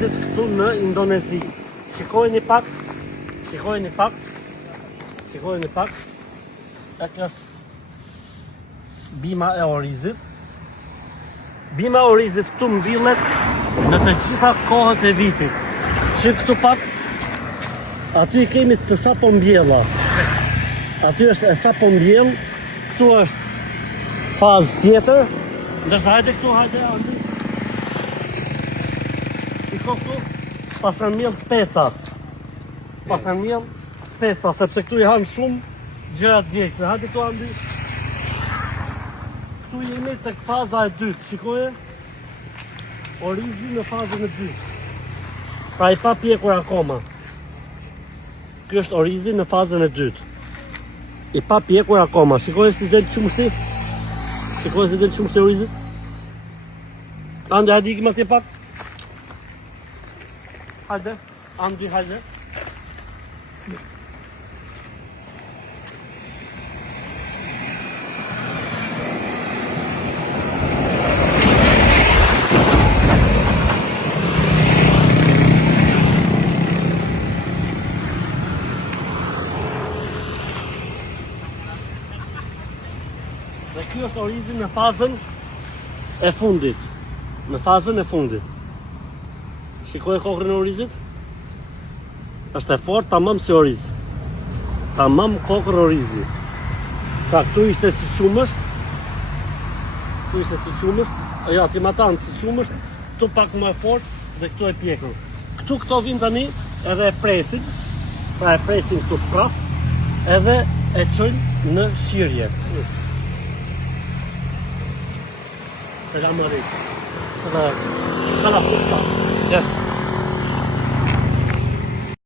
orizit këtu në Indonezi. Shikojeni pak. Shikojeni pak. E kjo është bima e orizit. Bima e orizit këtu mbillet në të gjitha kohët e vitit. Shif këtu pak. Aty i kemi të sapo mbjella. Aty është e sapo mbjell. Këtu është fazë tjetër. Ndërsa hajde këtu, hajde andi. Shiko këtu, pasën mjell specat. Sepse këtu i hanë shumë gjërat djekse. Hajde këtu andi. Këtu jemi të faza e dytë, shikoje. Orizi në fazën e dytë. Pra i pa pjekur akoma. Ky është orizi në fazën e dytë. I pa pjekur akoma. Shikoje si del qumshti. Orizit. Andi, hajde ikim atje pak. Hajde. Andi, hajde. Dhe kjo është orizi në fazën e fundit. Shikoj kokrën e orizit. Është e fort, tamam si oriz. Tamam kokër orizi. Pra këtu ishte si qumësht. Ja, ti matan si qumësht. Këtu pak më e fort dhe këtu e pjekën. Këto vinë tani edhe e presin. Pra e presin këtu praf. Edhe e çojnë në shirje. Selam alaikum. Yes.